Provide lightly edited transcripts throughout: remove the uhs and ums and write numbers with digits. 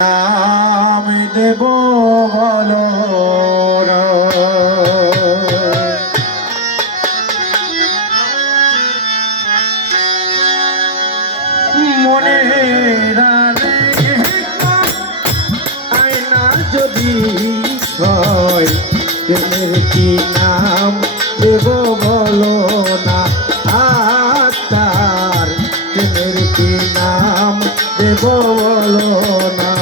নাম দেব বলো মনে আয়না যদি হয় প্রেমের কি নাম দেব বলো না আত্মার প্রেমের কি নাম দেব বলো না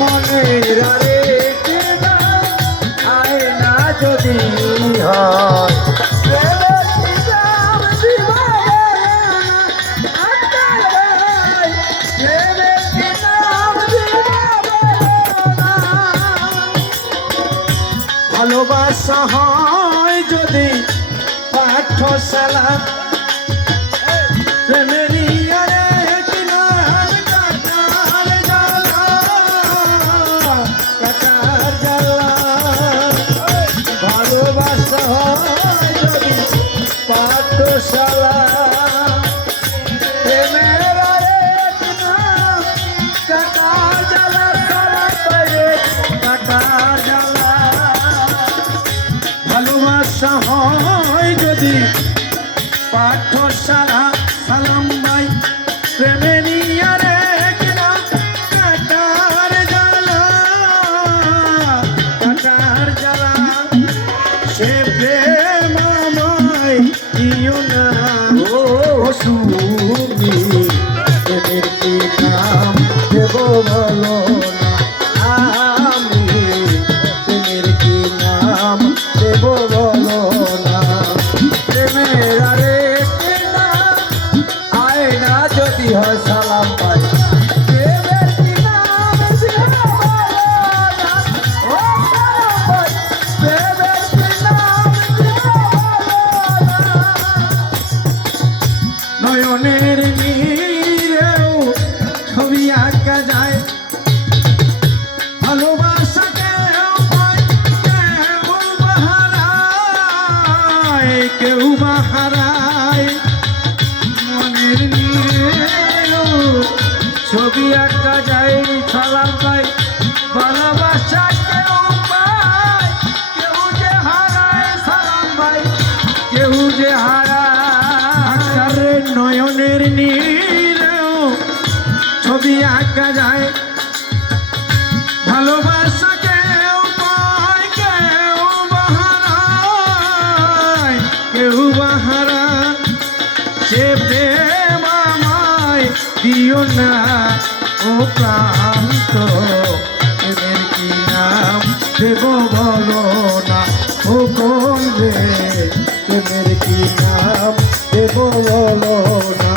মনে আয়না যদি হয় ভালোবাসা হয় যদি পাঠশালা প্রেমেরই আরেক নাম কাটার জ্বালা কাটার জ্বালা ভালোবাসা হয় যদি পাঠশালা প্রেমের আরেক নাম কাটার জ্বালা সারা পায়ে কাটার জ্বালা ভালোবাসা হয় যদি পাঠশালা সালাম ভাই প্রেমেরই আরেক নাম কাটার জ্বালা কাটার জ্বালা সে প্রেম আমায় দিও না ও সুমি প্রেমের কি নাম দেব বলো না আমি প্রেমের কি নাম দেব বলো না প্রেমের আরেক নাম আয়না যদি হয় সালাম পাই প্রেমের কি নাম দেব বলো না ও সালাম পাই প্রেমের কি নাম দেব বলো না নয়নের নীরেও ছবি আঁকা যায় ভালোবাসা কেউ বাহারায় মনের নিরেও ছবি আঁকা যায় সালাম পাই ভালোবাসা কেউ পায় কেউ যে হারায় সালাম পাই কেউ যে হারায় নয়নের নিরেও ছবি আঁকা যায় ভালোবাসা কেউ পায় কেউ বাহারায় কেউ বাহারা সে প্রেম আমায় দিও না ও প্রান্ত প্রেমের কি নাম দেব বলো না ও কোন রে প্রেমের কি নাম দেব বলো না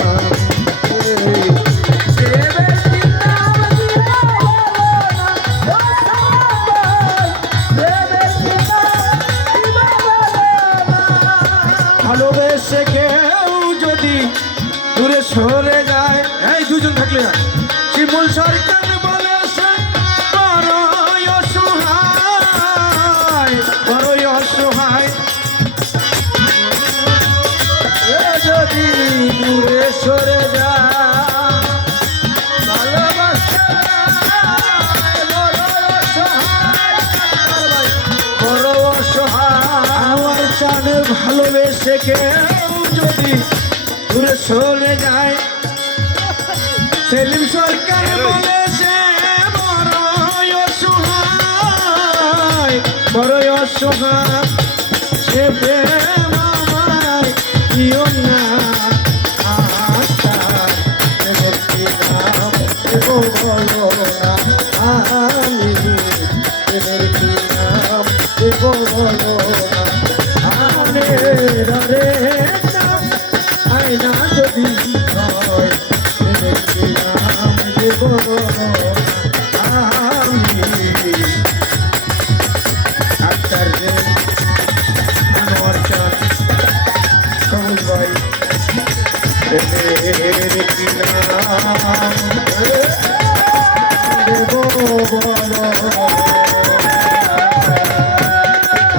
ভালোবেসে কেউ যদি দূরে সরে যায় এই দুজন থাকলে না শিমুল সরকার বলেছে বড়ই অসহায় বড়ই অসহায় যদি দূরে সরে যায় ভালোবাসা বড় অসহায় আমার চাঁদে ভালোবেসে কেউ যদি দূরে সরে যায় সেলিম সরকার বলেছে বড়ই অসহায় বড়ই অসহায় সে প্রেম আমায় দিও না প্রেমের কি নাম দেব বলো না আমি প্রেমের কি নাম দেব বলো না আয়না যদি হয় প্রেমের কি নাম দেব আমি ডাক্তার আনোয়ার চাঁদ সবুজ ভাই প্রেমের কি নাম দেব বলো